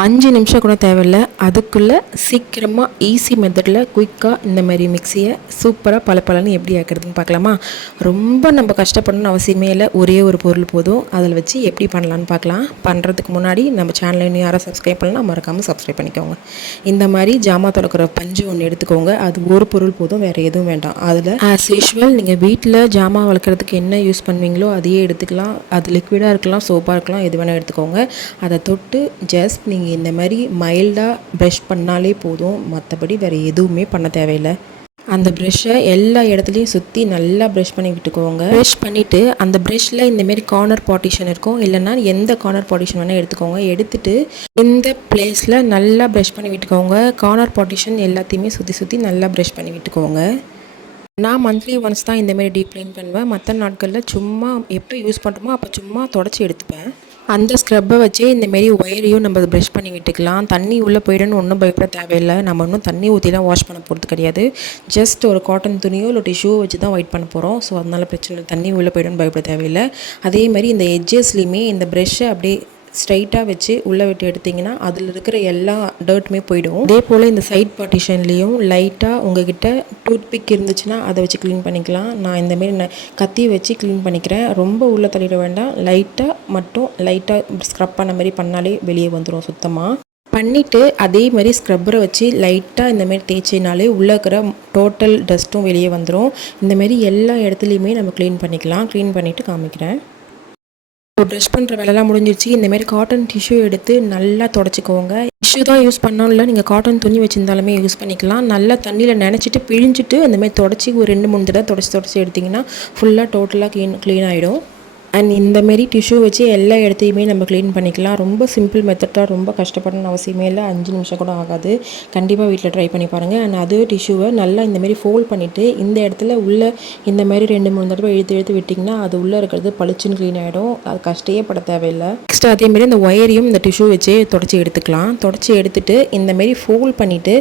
அஞ்சு நிமிஷம் கூட தேவையில்ல. அதுக்குள்ளே சீக்கிரமாக ஈஸி மெத்தடில் குயிக்காக இந்த மாதிரி மிக்சியை சூப்பராக பல பலன்னு எப்படி ஆக்கிறதுன்னு பார்க்கலாமா? ரொம்ப நம்ம கஷ்டப்படணும்னு அவசியமே இல்லை. ஒரே ஒரு பொருள் போதும். அதில் வச்சு எப்படி பண்ணலான்னு பார்க்கலாம். பண்ணுறதுக்கு முன்னாடி நம்ம சேனலை இன்னும் யாரும் சப்ஸ்கிரைப் பண்ணலாம் மறக்காமல் சப்ஸ்கிரைப் பண்ணிக்கோங்க. இந்த மாதிரி ஜாமா தொடக்கிற பஞ்சு ஒன்று எடுத்துக்கோங்க. அது ஒரு பொருள் போதும். வேறு எதுவும் வேண்டாம். அதில் ஆஸ் யூஷுவல் நீங்கள் வீட்டில் ஜாமா வளர்க்குறதுக்கு என்ன யூஸ் பண்ணுவீங்களோ அதையே எடுத்துக்கலாம். அது லிக்விடாக இருக்கலாம் சோப்பாக இருக்கலாம் எது வேணால் எடுத்துக்கோங்க. அதை தொட்டு ஜஸ்ட் நீங்கள் இந்த மாதிரி மைல்டாக ப்ரஷ் பண்ணாலே போதும். மற்றபடி வேறு எதுவுமே பண்ண தேவையில்லை. அந்த ப்ரெஷ்ஷை எல்லா இடத்துலையும் சுற்றி நல்லா ப்ரெஷ் பண்ணி விட்டுக்கோங்க. ப்ரெஷ் பண்ணிவிட்டு அந்த ப்ரெஷ்ஷில் இந்தமாரி கார்னர் பார்ட்டிஷன் இருக்கும். இல்லைன்னா எந்த கார்னர் பார்ட்டிஷன் வேணால் எடுத்துக்கோங்க. எடுத்துட்டு இந்த பிளேஸில் நல்லா ப்ரெஷ் பண்ணி விட்டுக்கோங்க. கார்னர் பார்ட்டிஷன் எல்லாத்தையுமே சுற்றி சுற்றி நல்லா ப்ரஷ் பண்ணி விட்டுக்கோங்க. நான் மந்த்லி ஒன்ஸ் தான் இந்தமாரி டீப் க்ளீன் பண்ணுவேன். மற்ற நாட்களில் சும்மா எப்போ யூஸ் பண்ணுறோமோ அப்போ சும்மா தொடச்சி எடுத்துப்பேன். அந்த ஸ்க்ரப்பை வச்சே இந்தமாரி ஒயரையும் நம்ம ப்ரஷ் பண்ணி விட்டுக்கலாம். தண்ணி உள்ளே போயிடணும்னு ஒன்றும் பயப்பட தேவையில்லை. நம்ம இன்னும் தண்ணி ஊற்றிலாம் வாஷ் பண்ண போகிறது கிடையாது. ஜஸ்ட் ஒரு காட்டன் துணியோ இல்லை டிஷ்யூ வச்சு தான் ஒயிட் பண்ண போகிறோம் ஸோ அதனால் பிரச்சனை இல்லை. தண்ணி உள்ளே போயிடும்னு பயப்பட தேவையில்லை. அதேமாதிரி இந்த எட்ஜஸ்லேயுமே இந்த ப்ரெஷ்ஷை அப்படியே ஸ்ட்ரைட்டாக வச்சு உள்ளே விட்டு எடுத்திங்கன்னா அதில் இருக்கிற எல்லா டர்ட்டுமே போயிடும். அதே போல் இந்த சைட் பார்ட்டிஷன்லேயும் லைட்டாக உங்ககிட்ட டூத் பிக் இருந்துச்சுன்னா அதை வச்சு க்ளீன் பண்ணிக்கலாம். நான் இந்தமாரி நான் கத்தி வச்சு க்ளீன் பண்ணிக்கிறேன். ரொம்ப உள்ளே தள்ளிட வேண்டாம். லைட்டாக மட்டும் லைட்டாக ஸ்க்ரப் பண்ண மாதிரி பண்ணாலே வெளியே வந்துடும் சுத்தமாக பண்ணிவிட்டு அதே மாதிரி ஸ்க்ரப்பரை வச்சு லைட்டாக இந்தமாரி தேய்ச்சினாலே உள்ளே இருக்கிற டோட்டல் டஸ்ட்டும் வெளியே வந்துடும் இந்தமாரி எல்லா இடத்துலையுமே நம்ம க்ளீன் பண்ணிக்கலாம். க்ளீன் பண்ணிவிட்டு காமிக்கிறேன். இப்போ ப்ரஷ் பண்ணுற வேலைலாம் முடிஞ்சிருச்சு. இந்தமாரி காட்டன் டிஷ்யூ எடுத்து நல்லா தொடச்சிக்கோங்க. டிஷ்யூ தான் யூஸ் பண்ணோம். இல்லை நீங்கள் காட்டன் துணி வச்சுருந்தாலுமே யூஸ் பண்ணிக்கலாம். நல்லா தண்ணியில் நினச்சிட்டு பிழிஞ்சிட்டு அந்தமாதிரி தொடச்சி ஒரு ரெண்டு மூணு தடவை தொடச்சி தொடச்சி எடுத்திங்கன்னா ஃபுல்லாக டோட்டலாக க்ளீன் க்ளீன் ஆகிடும் அண்ட் இந்தமாரி டிஷ்யூ வச்சு எல்லா இடத்தையுமே நம்ம க்ளீன் பண்ணிக்கலாம். ரொம்ப சிம்பிள் மெத்தடாக ரொம்ப கஷ்டப்படணும்னு அவசியமே இல்லை. அஞ்சு நிமிஷம் கூட ஆகாது. கண்டிப்பாக வீட்டில் ட்ரை பண்ணி பாருங்கள் அண்ட் அதே டிஷ்யூவை நல்லா இந்தமாரி ஃபோல்ட் பண்ணிவிட்டு இந்த இடத்துல உள்ள இந்த மாதிரி ரெண்டு மூணு தடவை இழுத்து இழுத்து விட்டிங்கன்னா அது உள்ளே இருக்கிறது பளிச்சுன்னு க்ளீன் ஆகிடும் அது கஷ்டையே பட தேவையில்லை. நெக்ஸ்ட் அதேமாரி இந்த ஒயரையும் இந்த டிஷ்யூ வச்சு தொடச்சி எடுத்துக்கலாம். தொடச்சி எடுத்துட்டு இந்தமாரி ஃபோல்ட் பண்ணிவிட்டு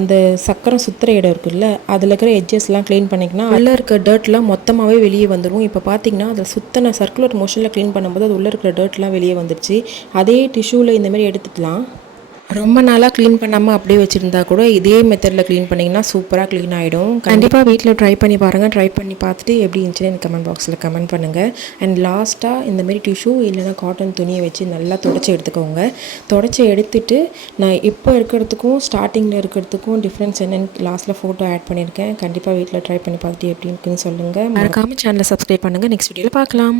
அந்த சக்கரம் சுற்றுற இடம் இருக்குல்ல அதில் இருக்கிற எட்ஜஸ்லாம் க்ளீன் பண்ணிக்கலாம் உள்ளே இருக்க டர்ட்லாம் மொத்தமாகவே வெளியே வந்துடும் இப்போ பார்த்தீங்கன்னா அதில் சுத்தன சர்க்குலர் மோஷனில் க்ளீன் பண்ணும்போது அது உள்ளே இருக்கிற டர்ட்லாம் வெளியே வந்துடுச்சு அதே டிஷ்யூவில் இந்தமாரி எடுத்துக்கலாம். ரொம்ப நாளாக க்ளீன் பண்ணாமல் அப்படியே வச்சுருந்தா கூட இதே மெத்தடில் க்ளீன் பண்ணிங்கன்னா சூப்பராக க்ளீன் ஆகிடும் கண்டிப்பாக வீட்டில் ட்ரை பண்ணி பாருங்கள் ட்ரை பண்ணி பார்த்துட்டு எப்படி இருந்துச்சுன்னு எனக்கு கமெண்ட் பாக்ஸில் கமெண்ட் பண்ணுங்கள் அண்ட் லாஸ்ட்டாக இந்தமாரி டிஷ்யூ இல்லைன்னா காட்டன் துணியை வச்சு நல்லா தொடச்சி எடுத்துக்கோங்க. தொடச்சி எடுத்துட்டு நான் இப்போ இருக்கிறதுக்கும் ஸ்டார்டிங்கில் இருக்கிறதுக்கும் டிஃப்ரென்ஸ் என்னென்னு லாஸ்ட்டில் ஃபோட்டோ ஆட் பண்ணியிருக்கேன். கண்டிப்பாக வீட்டில் ட்ரை பண்ணி பார்த்துட்டு எப்படி இருக்குன்னு சொல்லுங்கள் மறக்காமல் சேனலை சப்ஸ்கிரைப் பண்ணுங்கள் நெக்ஸ்ட் வீடியோவில் பார்க்கலாம்.